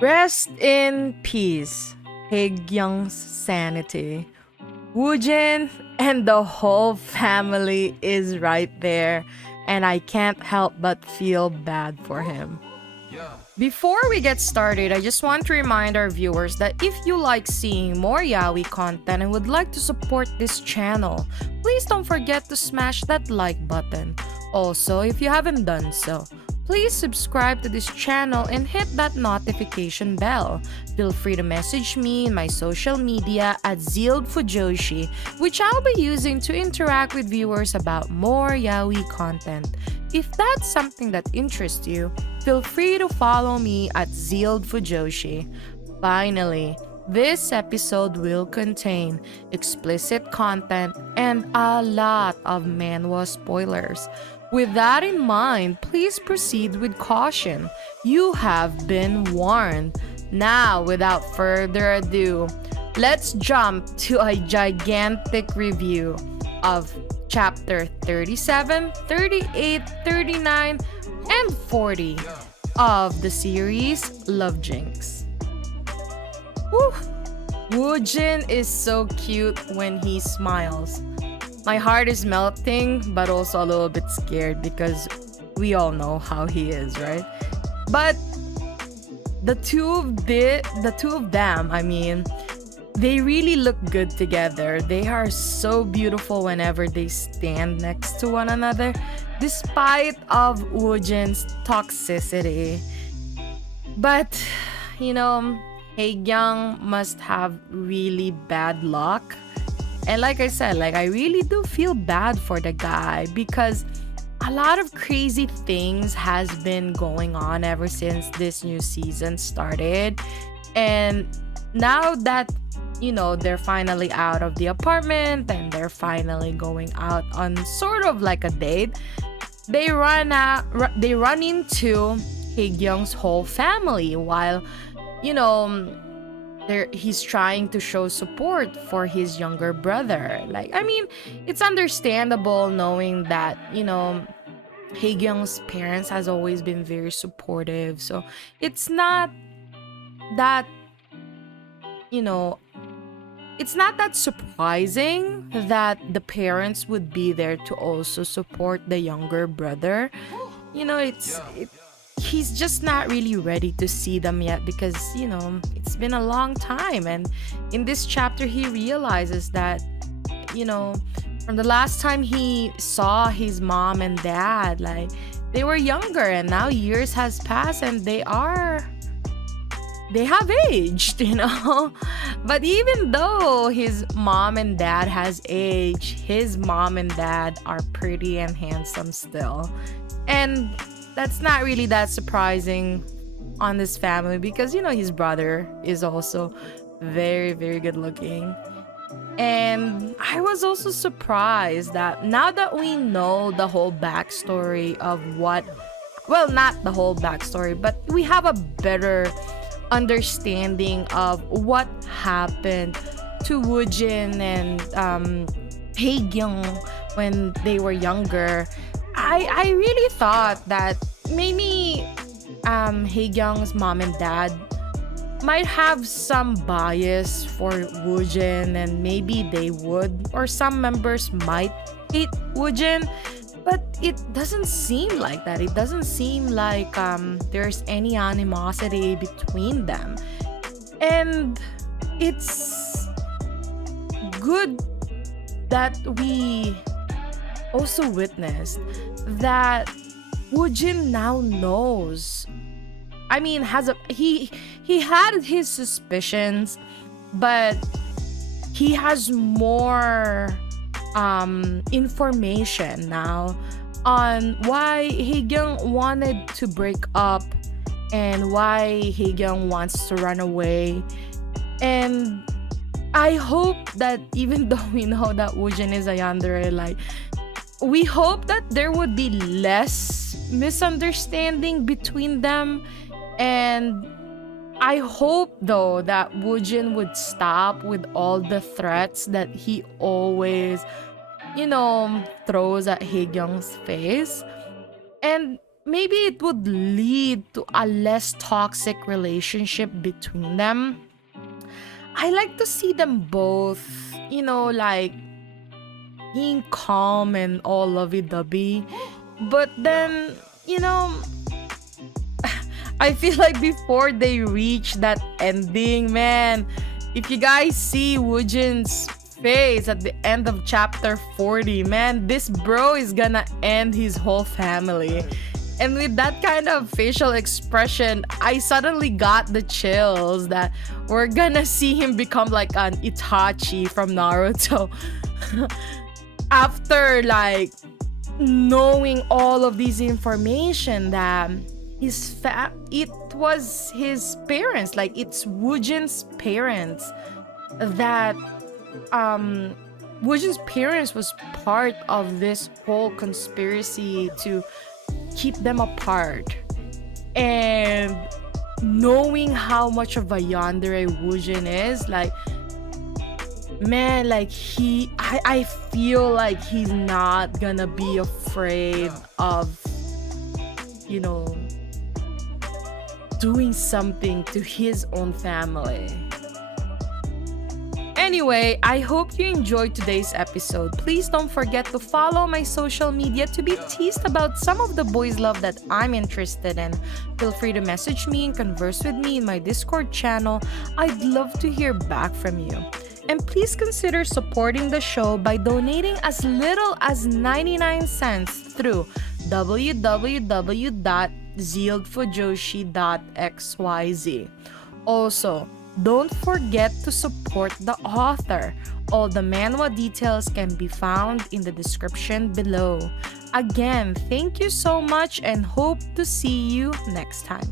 Rest in peace, Haegyung's sanity. Woojin and the whole family is right there, and I can't help but feel bad for him. Before we get started, I just want to remind our viewers that if you like seeing more yaoi content and would like to support this channel, please don't forget to smash that like button. Also, if you haven't done so, please subscribe to this channel and hit that notification bell. Feel free to message me in my social media at ZEALED FUJOSHI, which I'll be using to interact with viewers about more yaoi content. If that's something that interests you, feel free to follow me at ZEALED FUJOSHI. Finally, this episode will contain explicit content and a lot of manhwa spoilers. With that in mind, please proceed with caution. You have been warned. Now, without further ado, let's jump to a gigantic review of chapter 37, 38, 39, and 40 of the series Love Jinx. Woo! Woojin is so cute when he smiles. My heart is melting, but also a little bit scared because we all know how he is, right? But the two of them, they really look good together. They are so beautiful whenever they stand next to one another, despite of Woojin's toxicity. But, Haegyung must have really bad luck. And like I said, I really do feel bad for the guy because a lot of crazy things has been going on ever since this new season started. And now that, they're finally out of the apartment and they're finally going out on sort of like a date, they run into Haegyung's whole family while, he's trying to show support for his younger brother. It's understandable knowing that, Haegyung's parents has always been very supportive. So it's not that, it's not that surprising that the parents would be there to also support the younger brother. He's just not really ready to see them yet because, it's been a long time. And in this chapter, he realizes that, from the last time he saw his mom and dad, they were younger and now years has passed and they have aged, But even though his mom and dad has aged, his mom and dad are pretty and handsome still. And that's not really that surprising on this family because, his brother is also very, very good looking. And I was also surprised that now that we know the whole backstory of not the whole backstory, but we have a better understanding of what happened to Woojin and Haegyung when they were younger. I really thought that maybe Haegyung's mom and dad might have some bias for Woojin and maybe they would, or some members might hate Woojin, but it doesn't seem like that. It doesn't seem like there's any animosity between them. And it's good that we also witnessed that Woojin now knows. He had his suspicions, but he has more information now on why Haegyung wanted to break up and why Haegyung wants to run away. And I hope that even though we know that Woojin is a yandere, we hope that there would be less misunderstanding between them. And I hope though that Woojin would stop with all the threats that he always, throws at Haegyung's face. And maybe it would lead to a less toxic relationship between them. I like to see them both, like being calm and all lovey-dovey. But then, I feel like before they reach that ending, man, if you guys see Woojin's face at the end of chapter 40, man, this bro is gonna end his whole family. And with that kind of facial expression, I suddenly got the chills that we're gonna see him become like an Itachi from Naruto. After like knowing all of this information that it was his parents, like it's Woojin's parents, that Woojin's parents was part of this whole conspiracy to keep them apart. And knowing how much of a yandere Woojin is, like, man, like I feel like he's not gonna be afraid of, doing something to his own family. Anyway, I hope you enjoyed today's episode. Please don't forget to follow my social media to be teased about some of the boys' love that I'm interested in. Feel free to message me and converse with me in my Discord channel. I'd love to hear back from you. And please consider supporting the show by donating as little as 99 cents through www.zealedfujoshi.xyz. Also, don't forget to support the author. All the manhwa details can be found in the description below. Again, thank you so much and hope to see you next time.